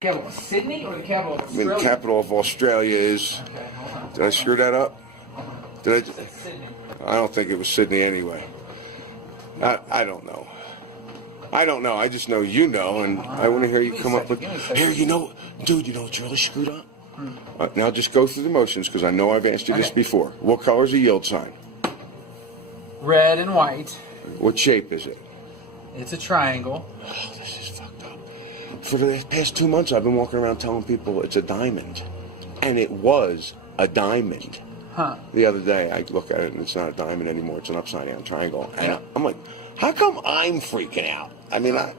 Capital of Sydney or the capital of Australia? The capital of Australia is. Okay, hold on. Did I screw that up? Did I? Sydney. I don't think it was Sydney anyway. I don't know. I don't know. I just know you know, and I want to hear you come up with. Here, you know, dude. You know what's really screwed up? Now just go through the motions because I know I've asked you this before. What color is a yield sign? Red and white. What shape is it? It's a triangle. Oh, this is fucked up. For the past 2 months, I've been walking around telling people it's a diamond, and it was a diamond. Huh. The other day, I look at it and it's not a diamond anymore. It's an upside down triangle, and I'm like, how come I'm freaking out? I mean, I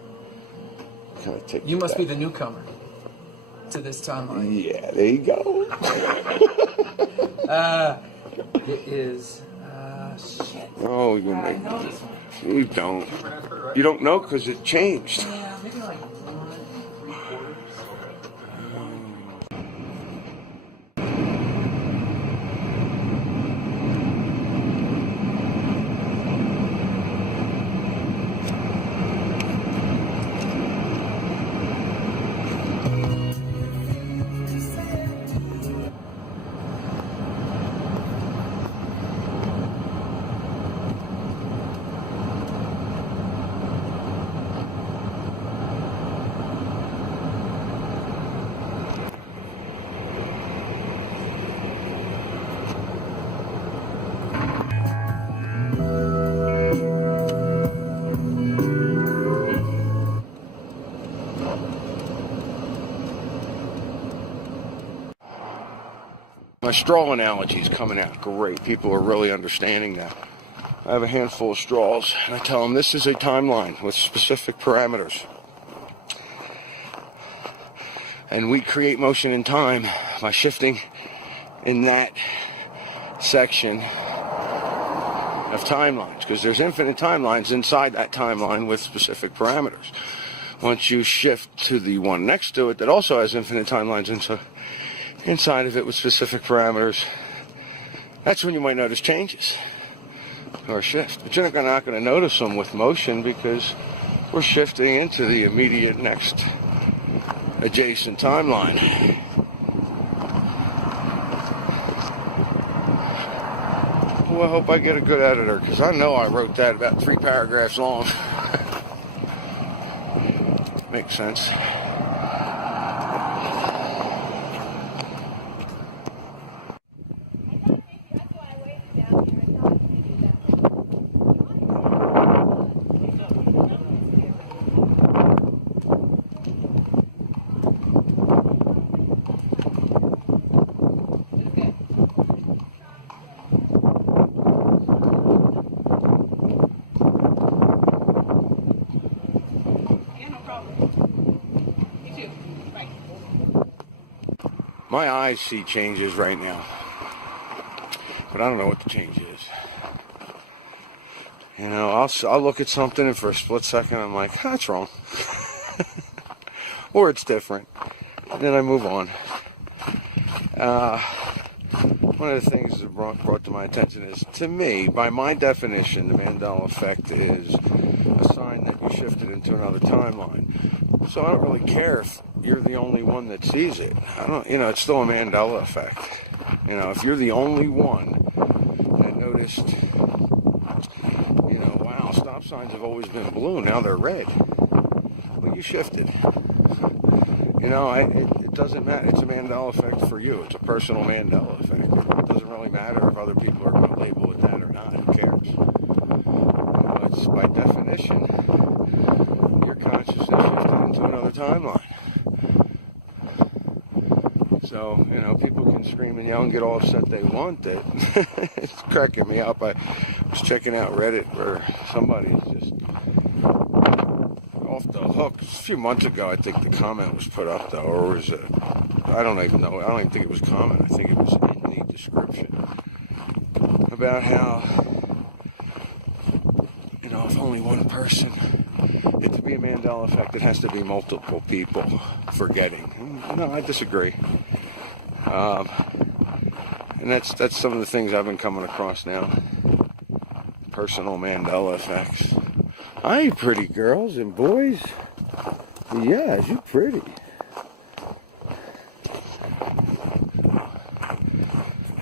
kind of take. You must be the newcomer to this timeline. Yeah, there you go. It is. Shit. Oh, you I make. know this one. You don't. You don't know because it changed. Yeah, maybe like 1 3/4. My straw analogy is coming out great. People are really understanding that. I have a handful of straws, and I tell them this is a timeline with specific parameters. And we create motion in time by shifting in that section of timelines, because there's infinite timelines inside that timeline with specific parameters. Once you shift to the one next to it that also has infinite timelines inside of it with specific parameters, that's when you might notice changes or shift. But you're not going to notice them with motion because we're shifting into the immediate next adjacent timeline. Well, I hope I get a good editor because I know I wrote that about 3 paragraphs long. Makes sense. My eyes see changes right now, but I don't know what the change is. You know, I'll look at something and for a split second I'm like, that's wrong. Or it's different. And then I move on. One of the things that brought to my attention is, to me, by my definition, the Mandela effect is a sign that you shifted into another timeline. So I don't really care if you're the only one that sees it. It's still a Mandela effect. You know, if you're the only one that noticed, wow, stop signs have always been blue, now they're red. Well, you shifted. It doesn't matter. It's a Mandela effect for you. It's a personal Mandela effect. It doesn't really matter if other people are going to label it that or not. Who cares? It's by definition, your consciousness shifted into another timeline. So, people can scream and yell and get all upset they want. It's cracking me up. I was checking out Reddit where somebody just off the hook. A few months ago, I think the comment was put up, though, or was it? I don't even know. I don't even think it was a comment. I think it was in the description about how, if only one person, it to be a Mandela effect, it has to be multiple people forgetting. No, I disagree. And that's some of the things I've been coming across now. Personal Mandela effects. Hi, pretty girls and boys. Yes, you're pretty.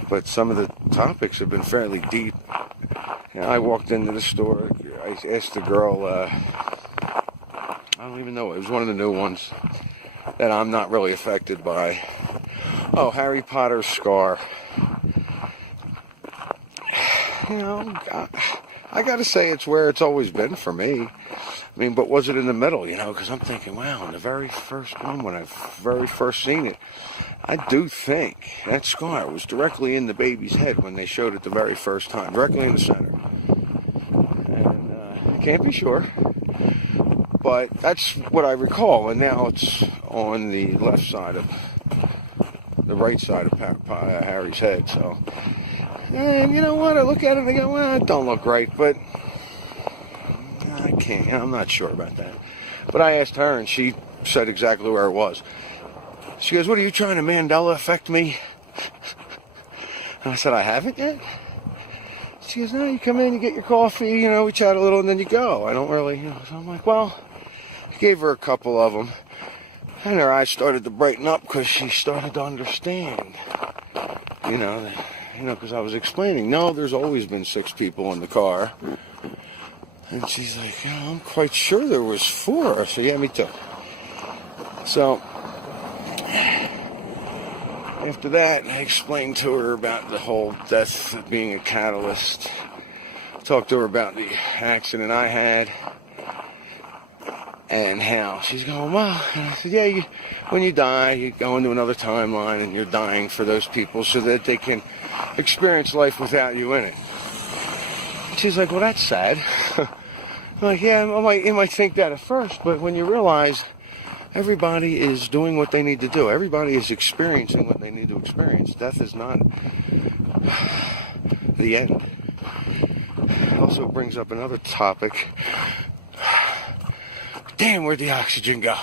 but some of the topics have been fairly deep. You know, I walked into the store. I asked the girl, I don't even know, it was one of the new ones that I'm not really affected by. Oh, Harry Potter's scar. You know, I gotta say it's where it's always been for me. I mean, but was it in the middle, you know? Because I'm thinking, wow, in the very first one, when I very first seen it, I do think that scar was directly in the baby's head when they showed it the very first time, directly in the center. And I can't be sure, but that's what I recall. And now it's on the left side of, the right side of Harry's head. So, and you know what? I look at it and I go, well, it don't look right, but I can't. I'm not sure about that. But I asked her, and she said exactly where it was. She goes, what are you trying to Mandela affect me? And I said, I haven't yet. She goes, no, you come in, you get your coffee, you know, we chat a little, and then you go. I don't really, you know. So I'm like, well, I gave her a couple of them. And her eyes started to brighten up because she started to understand. You know, because I was explaining, no, there's always been 6 people in the car. And she's like, oh, I'm quite sure there was 4. I said, yeah, me too. So after that, I explained to her about the whole death being a catalyst. Talked to her about the accident I had and how she's going, well, and I said, yeah, when you die, you go into another timeline and you're dying for those people so that they can experience life without you in it. She's like, well, that's sad. I'm like, yeah, you might think that at first, but when you realize everybody is doing what they need to do, everybody is experiencing what they need to experience, death is not the end. It also brings up another topic. Damn, where'd the oxygen go?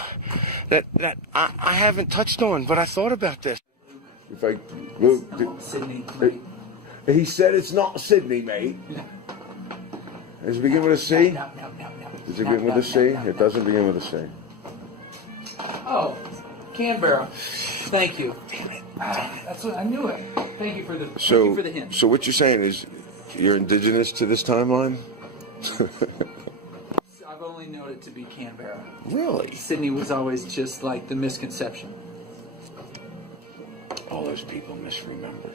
That I haven't touched on, but I thought about this. If I Sydney. he said it's not Sydney, mate. Does it begin with a C? No. Does it begin with a C? It doesn't begin with a C. Oh, Canberra. Thank you. Damn it. That's what I knew it. Thank you for the hint. So what you're saying is you're indigenous to this timeline? I've only known it to be Canberra. Really? Sydney was always just like the misconception. All those people misremembered.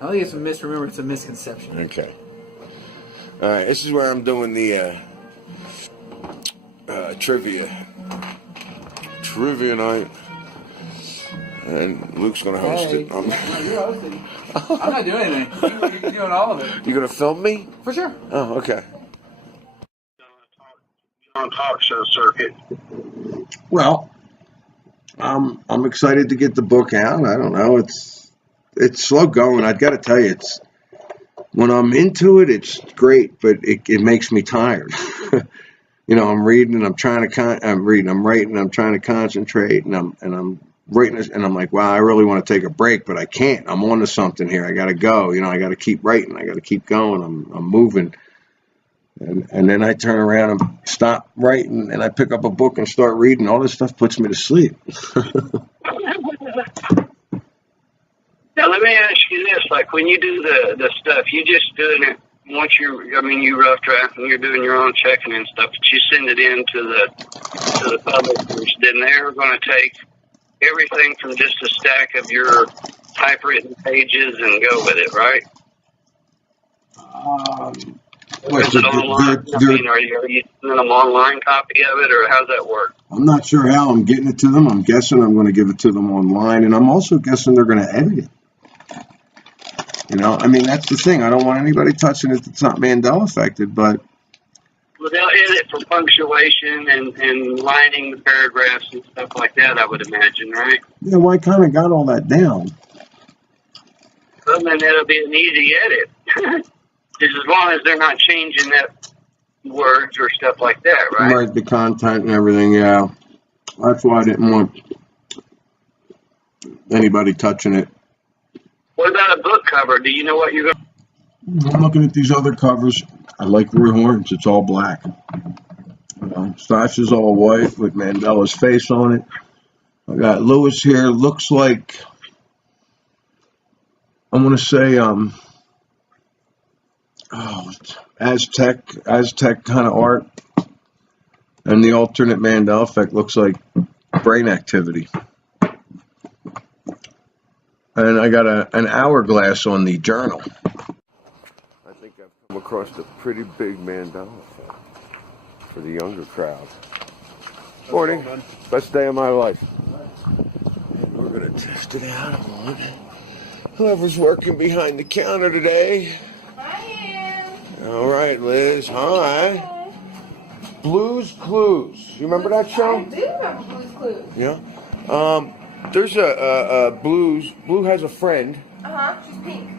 I don't think it's a misremember, it's a misconception. Okay. All right, this is where I'm doing the trivia night, and Luke's gonna host it. No, you're hosting. I'm not doing anything. You're doing all of it. You gonna film me? For sure. Oh, okay. On talk show circuit. Well, I'm excited to get the book out. I don't know. It's slow going. I've got to tell you, it's when I'm into it, it's great, but it makes me tired. You know, I'm reading and I'm trying to I'm writing, I'm trying to concentrate, and I'm writing this, and I'm like, wow, I really want to take a break, but I can't. I'm on to something here. I got to go. You know, I got to keep writing. I got to keep going. I'm moving. And then I turn around and stop writing, and I pick up a book and start reading. All this stuff puts me to sleep. Now, let me ask you this. Like, when you do the stuff, you just doing it once you rough draft and you're doing your own checking and stuff, but you send it in to the publishers, then they're going to take everything from just a stack of your typewritten pages and go with it, right? Is it online? Are you sending them online copy of it, or how's that work? I'm not sure how I'm getting it to them. I'm guessing I'm going to give it to them online, and I'm also guessing they're going to edit it. You know, I mean, that's the thing. I don't want anybody touching it that's not Mandela affected, but... Well, they'll edit for punctuation and lining the paragraphs and stuff like that, I would imagine, right? Yeah, well, I kind of got all that down. Well, then that'll be an easy edit. Just as long as they're not changing that words or stuff like that, right? Right, the content and everything, yeah. That's why I didn't want anybody touching it. What about a book cover? Do you know what you're going to... I'm looking at these other covers. I like Roy Horns. It's all black. Sasha's all white with Mandela's face on it. I got Lewis here. Looks like I want to say, Aztec kind of art. And the alternate Mandela effect looks like brain activity. And I got an hourglass on the journal. I think I've come across a pretty big Mandela effect for the younger crowd. Morning. Best day of my life. We're going to test it out on whoever's working behind the counter today. I am. All right, Liz. Hi. Blue's Clues. You remember that show? I do remember Blue's Clues. Yeah. There's a Blue has a friend. She's pink.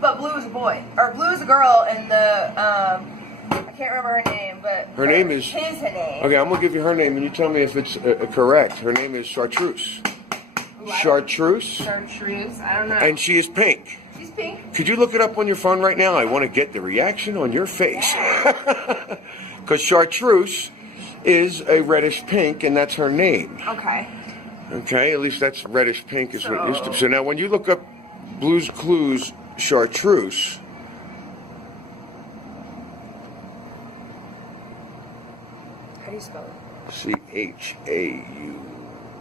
But Blue is a boy. Or Blue is a girl, and the, I can't remember her name, but... Her name is... His name. Okay, I'm going to give you her name, and you tell me if it's correct. Her name is Chartreuse. Chartreuse? Chartreuse. I don't know. And she is pink. She's pink. Could you look it up on your phone right now? I want to get the reaction on your face. Because Chartreuse is a reddish pink, and that's her name. Okay. Okay, at least that's reddish pink is what it used to be. So now when you look up Blue's Clues Chartreuse, How do you spell it?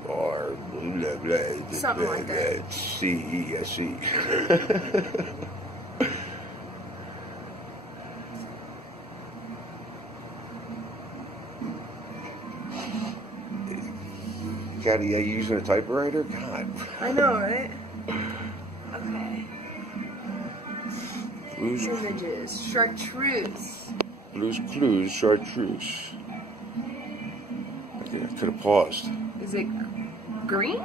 CHAUR Something like that. CESE. God, are you using a typewriter? God. I know, right? Okay. Blue's Images. Chartreuse. Clues Chartreuse. Okay, I could have paused. Is it green?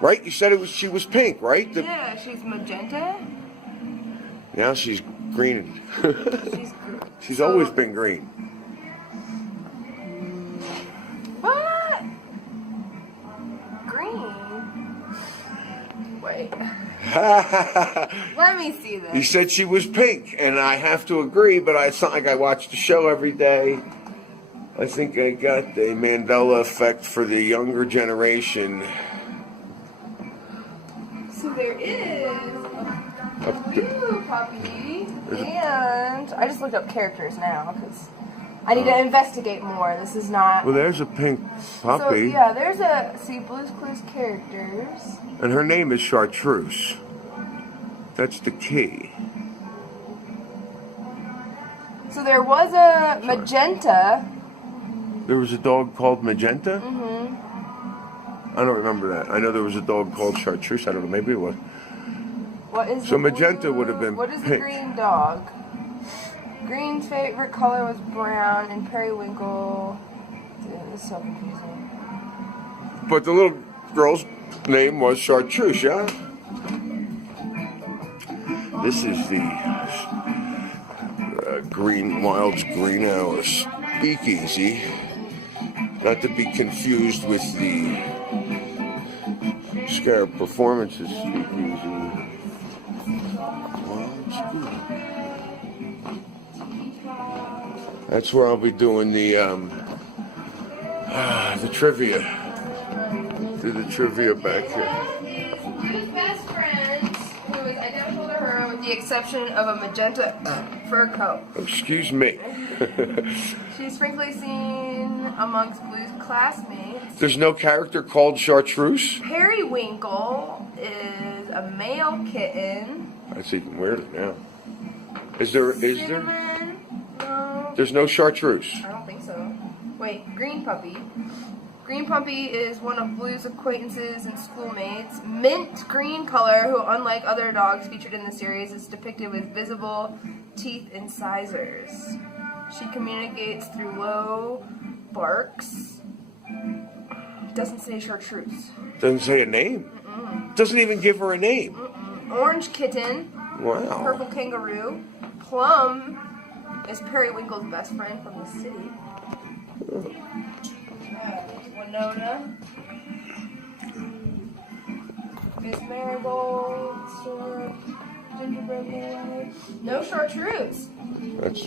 Right? You said she was pink, right? Yeah, she's magenta. Now she's green. She's She's always been green. What? Green? Wait. Let me see this. You said she was pink, and I have to agree, but it's not like I watch the show every day. I think I got the Mandela effect for the younger generation. So there is a blue puppy, and I just looked up characters now because I need to investigate more. This is not. Well, there's a pink So puppy, yeah, there's Blue's Clues characters. and her name is Chartreuse. That's the key. So there was a magenta. There was a dog called Magenta? Mm-hmm. I don't remember that. I know there was a dog called Chartreuse. I don't know. Maybe it was. What is So the magenta blue- would have been What is the pink. green dog? Green's favorite color was brown, and periwinkle. Dude, this is so confusing. But the little girl's name was Chartreuse, yeah? This is the Wild's Green Hour Speakeasy. Not to be confused with the Scarab Performances Speakeasy. That's where I'll be doing the trivia. Do the trivia back here. Blue's best friend, who is identical to her with the exception of a magenta fur coat. Excuse me. She's frequently seen amongst Blue's classmates. There's no character called Chartreuse? Periwinkle is a male kitten. That's even weirder now. Is there? Cinnamon? No. There's no Chartreuse. I don't think so. Wait, Green Puppy. Green Puppy is one of Blue's acquaintances and schoolmates. Mint green color, who unlike other dogs featured in the series, is depicted with visible teeth and incisors. She communicates through low barks. Doesn't say Chartreuse. Doesn't say a name. Doesn't even give her a name. Orange Kitten. Wow. Purple Kangaroo. Plum is Periwinkle's best friend from the city. Winona. Miss Marigold. Storm. Gingerbread Man. No Chartreuse. That's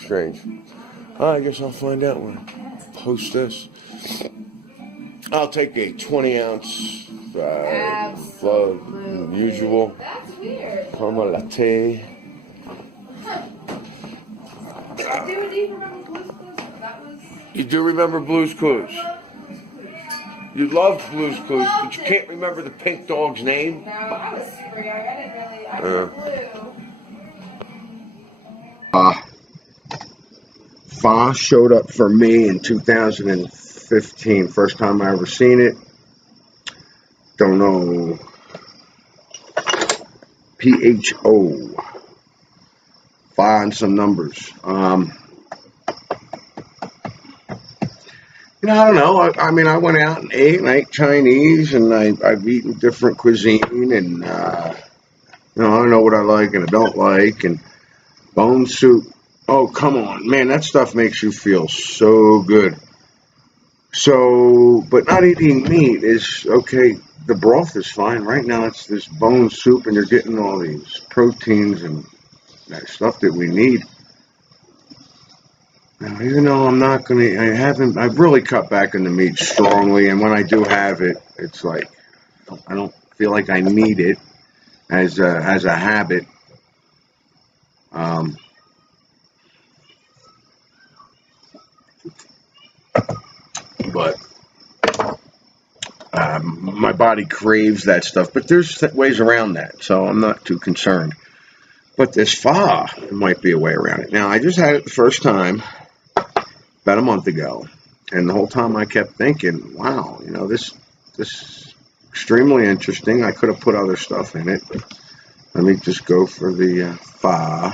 strange. I guess I'll find out when I post this. I'll take a 20-ounce Absolutely. usual. That's weird. caramel latte. Do you remember Blue's Clues? That was. You do remember Blue's Clues? You loved Blue's Clues, but you can't remember the pink dog's name? No, I was super young. I didn't really. I remember Blue. Fa showed up for me in 2015. First time I ever seen it. Don't know. PHO. Fa and some numbers. You know, I don't know. I mean, I went out and ate Chinese, and I've eaten different cuisine, and you know, I don't know what I like and I don't like, and bone soup. Oh, come on, man, that stuff makes you feel so good. So, but not eating meat is okay. The broth is fine. Right now, it's this bone soup, and you're getting all these proteins and that stuff that we need. Now, even though I'm not gonna, I've really cut back on the meat strongly, and when I do have it, it's like I don't feel like I need it as a habit. But my body craves that stuff, but there's ways around that, so I'm not too concerned. But this pho, there might be a way around it. Now, I just had it the first time about a month ago, and the whole time I kept thinking, wow, you know, this is extremely interesting. I could have put other stuff in it, but let me just go for the pho,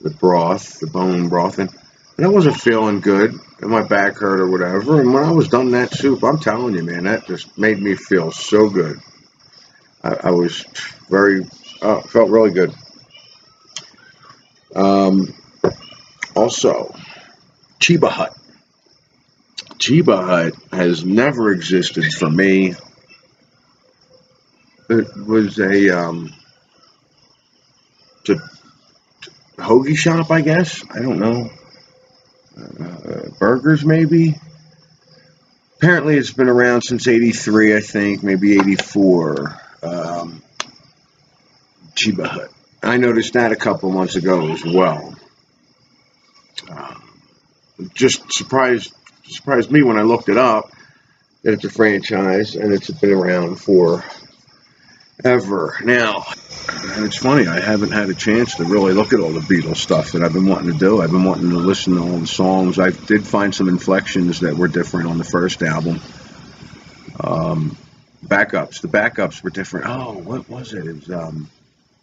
the broth, the bone broth, and I wasn't feeling good, and my back hurt or whatever, and when I was done that soup, I'm telling you, man, that just made me feel so good. I was felt really good. Also, Cheba Hut. Cheba Hut has never existed for me. It was a hoagie shop, I guess. I don't know. Burgers, maybe. Apparently, it's been around since '83, I think, maybe '84. Cheba Hut. I noticed that a couple months ago as well. Just surprised me when I looked it up that it's a franchise and it's been around for ever. Now, and it's funny, I haven't had a chance to really look at all the Beatles stuff that I've been wanting to do. I've been wanting to listen to all the songs. I did find some inflections that were different on the first album. Backups. The backups were different. Oh, what was it? It was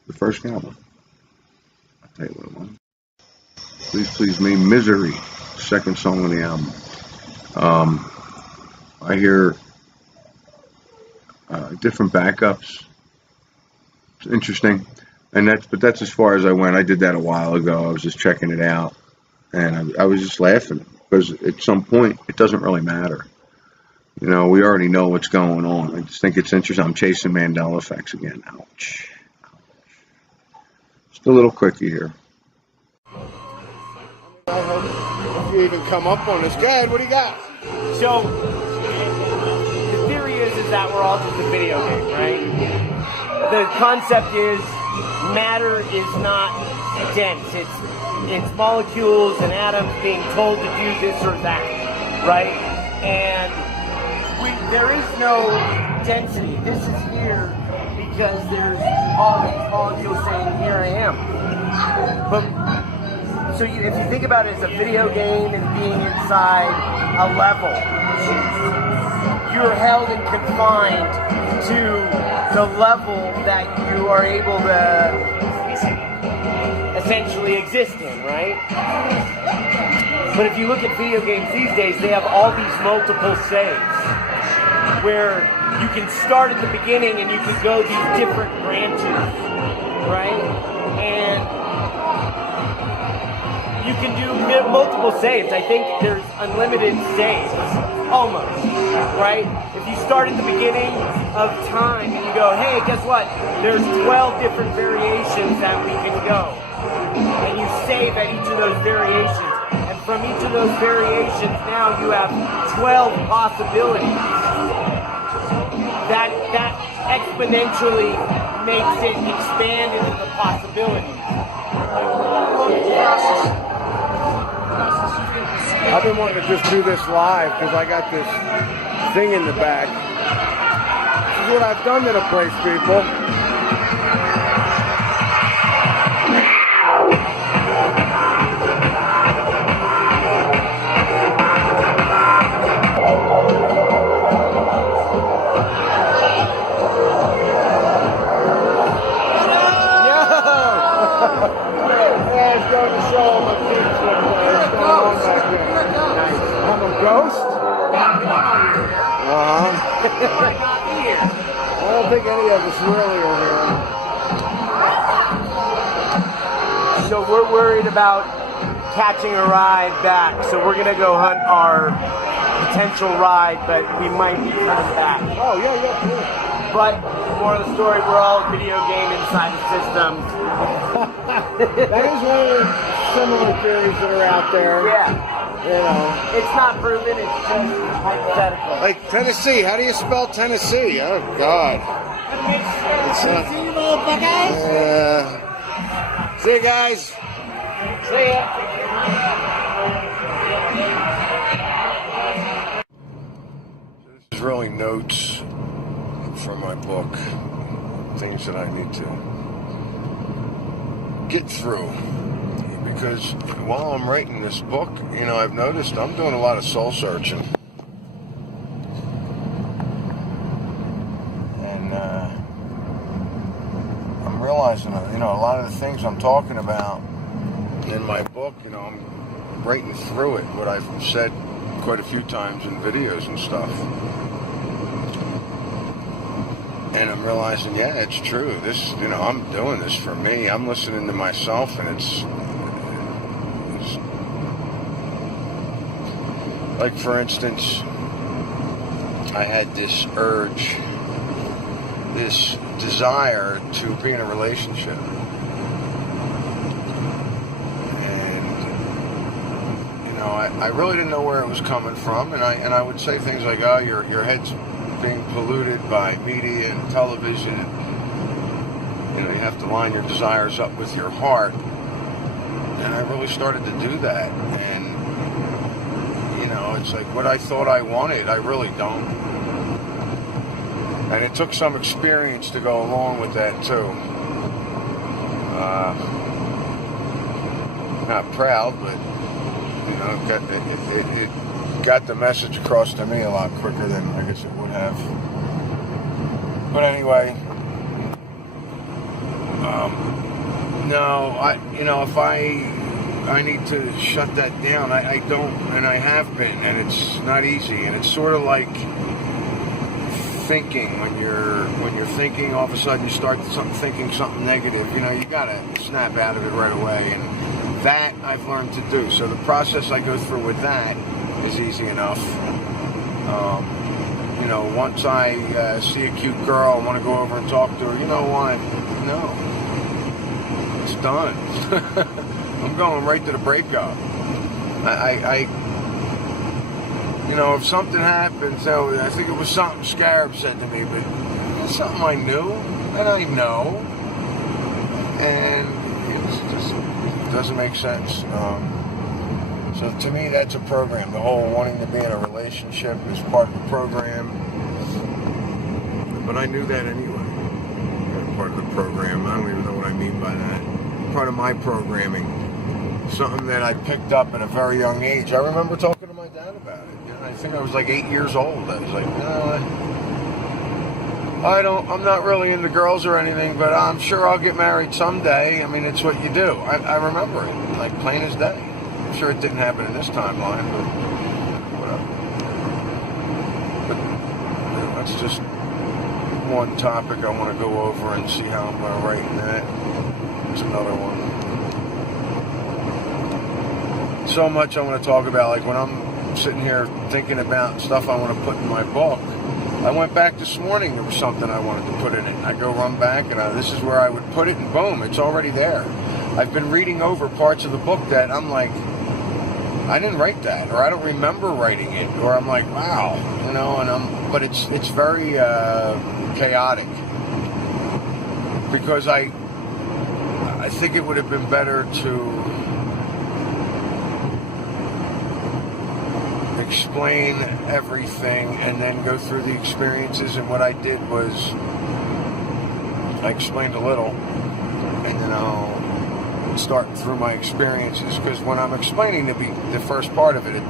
the first album. I'll tell you what it was. Please Please Me, Misery. Second song on the album. I hear different backups. It's interesting, and that's as far as I went. I did that a while ago. I was just checking it out, and I was just laughing because at some point it doesn't really matter. You know, we already know what's going on. I just think it's interesting. I'm chasing Mandela effects again. Ouch. Just a little quickie here. If you even come up on this, Dad, what do you got? So, the theory is that we're all just a video game, right? The concept is matter is not dense. It's molecules and atoms being told to do this or that, right? And there is no density. This is here because there's all these molecules saying, here I am. But so if you think about it as a video game and being inside a level, you're held and confined to the level that you are able to essentially exist in, right? But if you look at video games these days, they have all these multiple saves where you can start at the beginning and you can go these different branches, right? And you can do multiple saves. I think there's unlimited saves, almost, right? If you start at the beginning of time and you go, hey, guess what? There's 12 different variations that we can go. And you save at each of those variations. And from each of those variations, now you have 12 possibilities. That exponentially makes it expand into the possibilities. I've been wanting to just do this live because I got this thing in the back. This is what I've done to the place, people. Ghost? I don't think any of us really are here. So we're worried about catching a ride back. So we're gonna go hunt our potential ride, but we might be coming back. Oh, yeah, cool. But more of the story, we're all video game inside the system. That is one of the similar theories that are out there. Yeah. You know. It's not proven, it's just hypothetical. Like Tennessee, how do you spell Tennessee? Oh, God. It's not. See you, little buckeyes. See you guys. See ya. This is really notes from my book, things that I need to get through. Because while I'm writing this book, you know, I've noticed I'm doing a lot of soul searching. And I'm realizing, you know, a lot of the things I'm talking about in my book, you know, I'm writing through it, what I've said quite a few times in videos and stuff. And I'm realizing, yeah, it's true. This, you know, I'm doing this for me. I'm listening to myself, and it's like, for instance, I had this urge, this desire to be in a relationship. And, you know, I really didn't know where it was coming from. And I would say things like, oh, your head's being polluted by media and television. You know, you have to line your desires up with your heart. And I really started to do that. And it's like what I thought I wanted, I really don't. And it took some experience to go along with that too. Not proud, but you know, it got the message across to me a lot quicker than I guess it would have. But anyway, no, if I need to shut that down. I don't, and I have been, and it's not easy. And it's sort of like thinking when you're thinking, all of a sudden you start thinking something negative. You know, you gotta snap out of it right away, and that I've learned to do. So the process I go through with that is easy enough. You know, once I see a cute girl, I want to go over and talk to her. You know what? No, it's done. I'm going right to the breakup. You know, if something happens, so I think it was something Scarab said to me, but it's something I knew, and I know, and it doesn't make sense. So to me, that's a program. The whole wanting to be in a relationship is part of the program, but I knew that anyway. Part of the program. I don't even know what I mean by that. Part of my programming. Something that I picked up at a very young age. I remember talking to my dad about it. You know, I think I was like 8 years old. I was like, no, I'm not really into girls or anything, but I'm sure I'll get married someday. I mean, it's what you do. I remember it, like plain as day. I'm sure it didn't happen in this timeline, but whatever. But that's just one topic I want to go over and see how I'm going to write in that. It's another one. So much I want to talk about, like when I'm sitting here thinking about stuff I want to put in my book. I went back this morning, there was something I wanted to put in it. I go run back and this is where I would put it, and boom, it's already there. I've been reading over parts of the book that I'm like, I didn't write that, or I don't remember writing it, or I'm like, wow, you know, but it's very chaotic. because I think it would have been better to explain everything and then go through the experiences. And what I did was I explained a little, and then I'll start through my experiences, because when I'm explaining the first part of it, it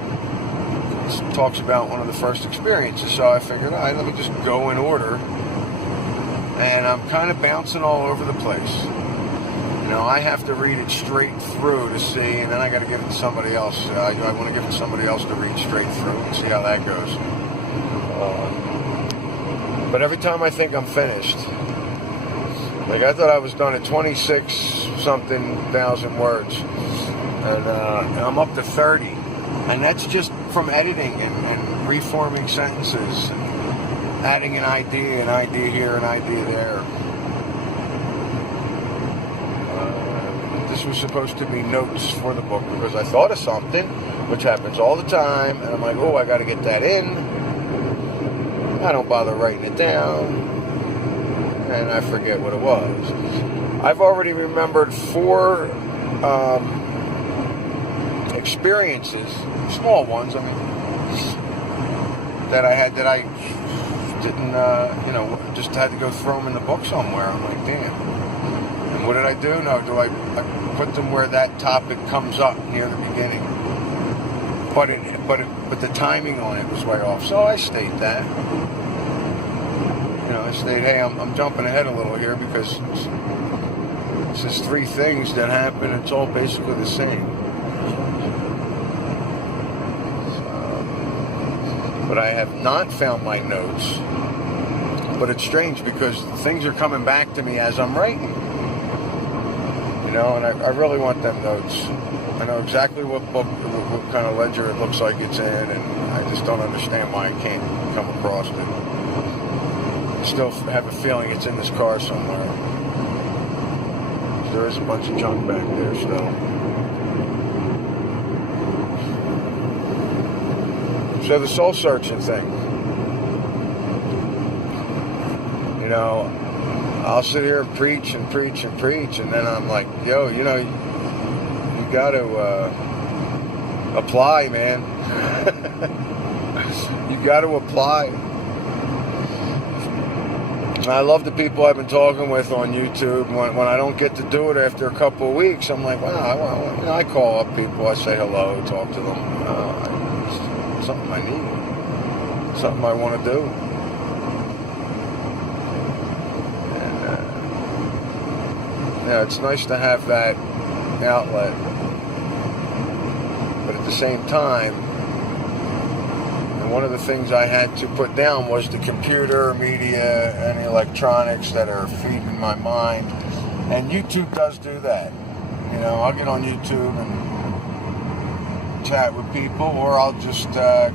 talks about one of the first experiences. So I figured, all right, let me just go in order, and I'm kind of bouncing all over the place. You know, I have to read it straight through to see, and then I got to give it to somebody else. I want to give it to somebody else to read straight through and see how that goes. But every time I think I'm finished, like I thought I was done at 26-something thousand words, and I'm up to 30, and that's just from editing and reforming sentences, and adding an idea here, an idea there. This was supposed to be notes for the book because I thought of something, which happens all the time, and I'm like, oh, I got to get that in. I don't bother writing it down, and I forget what it was. I've already remembered 4 experiences, small ones, I mean, that I had that I didn't, just had to go throw them in the book somewhere. I'm like, damn. And what did I do? No, I put them where that topic comes up near the beginning. But the timing on it was way off. So I state that. You know, I state, hey, I'm jumping ahead a little here because it's just 3 things that happen. It's all basically the same. But I have not found my notes. But it's strange because things are coming back to me as I'm writing. You know, and I really want them notes. I know exactly what book, what kind of ledger it looks like it's in, and I just don't understand why I can't come across it. I still have a feeling it's in this car somewhere. There is a bunch of junk back there still. So the soul searching thing, you know, I'll sit here and preach and preach and preach, and then I'm like, yo, you know, you got to apply, man. You got to apply. I love the people I've been talking with on YouTube. When I don't get to do it after a couple of weeks, I'm like, wow, you know, I call up people, I say hello, talk to them. Something I need, something I want to do. And yeah, it's nice to have that outlet, but at the same time, and one of the things I had to put down was the computer, media, and electronics that are feeding my mind, and YouTube does do that. You know, I'll get on YouTube and chat with people, or I'll just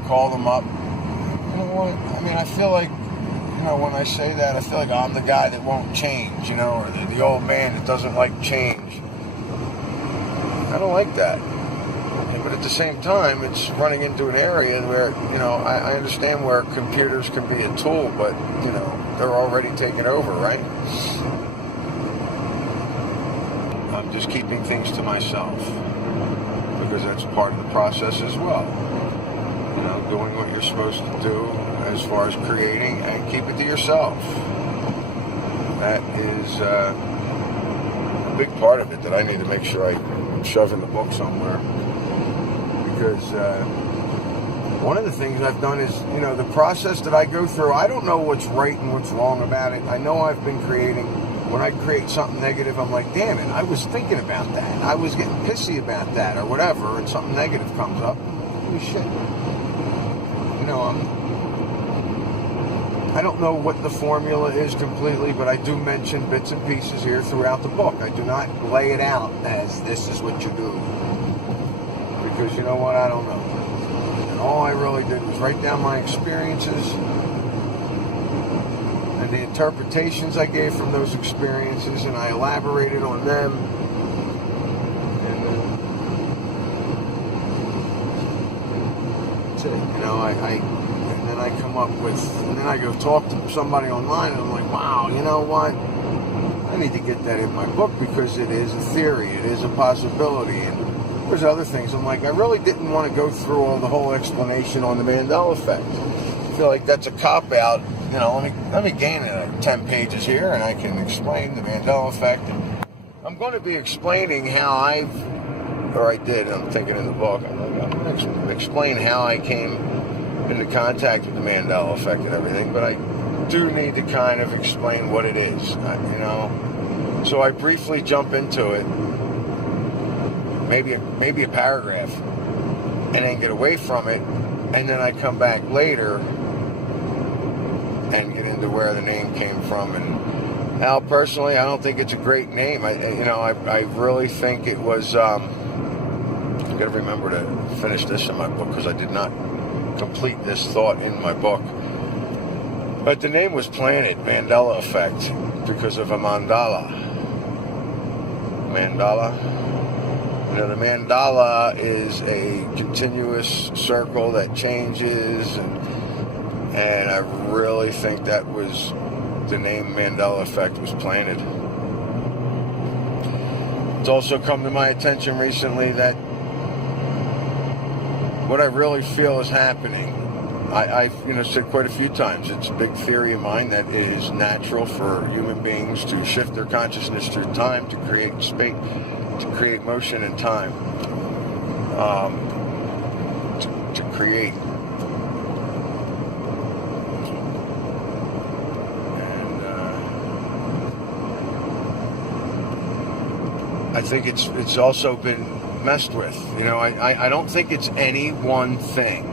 call them up. You know what? I mean, I feel like, you know, when I say that, I feel like I'm the guy that won't change, you know, or the old man that doesn't like change. I don't like that. But at the same time, it's running into an area where, you know, I understand where computers can be a tool, but, you know, they're already taking over, right? I'm just keeping things to myself, because that's part of the process as well. You know, doing what you're supposed to do as far as creating, and keep it to yourself. That is a big part of it that I need to make sure I shove in the book somewhere. Because one of the things I've done is, you know, the process that I go through, I don't know what's right and what's wrong about it. I know I've been creating. When I create something negative, I'm like, damn it, I was thinking about that. I was getting pissy about that or whatever, and something negative comes up. Holy shit. You know, I don't know what the formula is completely, but I do mention bits and pieces here throughout the book. I do not lay it out as this is what you do. Because you know what, I don't know. And all I really did was write down my experiences and the interpretations I gave from those experiences, and I elaborated on them. And that's it. You know, and then I come up with, and then I go talk to somebody online, and I'm like, wow, you know what? I I need to get that in my book because it is a theory, it is a possibility, and there's other things. I'm like, I really didn't want to go through all the whole explanation on the Mandela effect. I feel like that's a cop-out. You know, let me gain it like 10 pages here, and I can explain the Mandela effect. And I'm going to be explaining how I'm thinking in the book, I'm going to explain how I came into contact with the Mandela effect and everything, but I do need to kind of explain what it is, you know. So I briefly jump into it, maybe a paragraph, and then get away from it, and then I come back later and get into where the name came from. And now, personally, I don't think it's a great name. I really think it was. I've got to remember to finish this in my book because I did not complete this thought in my book. But the name was planted, Mandela Effect, because of a mandala. Mandala. You know, the mandala is a continuous circle that changes, and I really think that was the name Mandela Effect was planted. It's also come to my attention recently that what I really feel is happening, I've said quite a few times, it's a big theory of mine that it is natural for human beings to shift their consciousness through time to create space, to create motion and time, to create. I think it's also been messed with. You know, I don't think it's any one thing.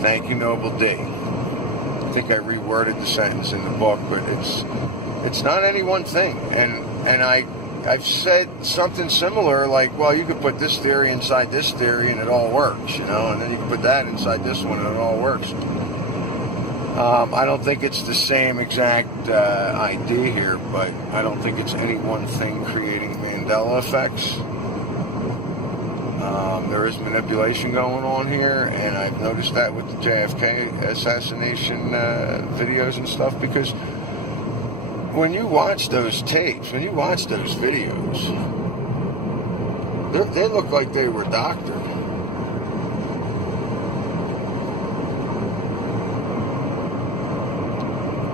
Thank you, Noble D. I think I reworded the sentence in the book, but it's not any one thing. And I've said something similar, like, well, you could put this theory inside this theory and it all works, you know, and then you can put that inside this one and it all works. I don't think it's the same exact idea here, but I don't think it's any one thing creating Mandela effects. There is manipulation going on here, and I've noticed that with the JFK assassination videos and stuff, because when you watch those tapes, when you watch those videos, they look like they were doctored.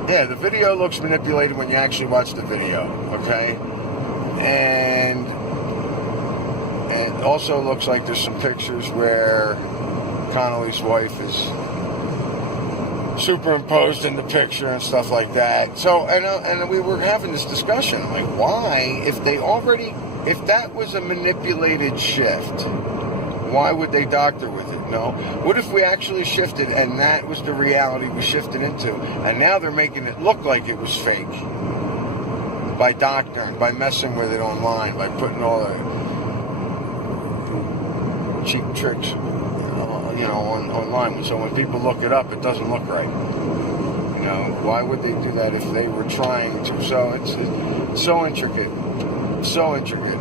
Yeah, the video looks manipulated when you actually watch the video, okay? And it also looks like there's some pictures where Connolly's wife is superimposed in the picture and stuff like that. So, and we were having this discussion, like, why, if that was a manipulated shift, why would they doctor with it? No. What if we actually shifted and that was the reality we shifted into, and now they're making it look like it was fake by doctoring, by messing with it online, by putting all the cheap tricks, online. So when people look it up, it doesn't look right. You know, why would they do that if they were trying to? So it's so intricate, so intricate.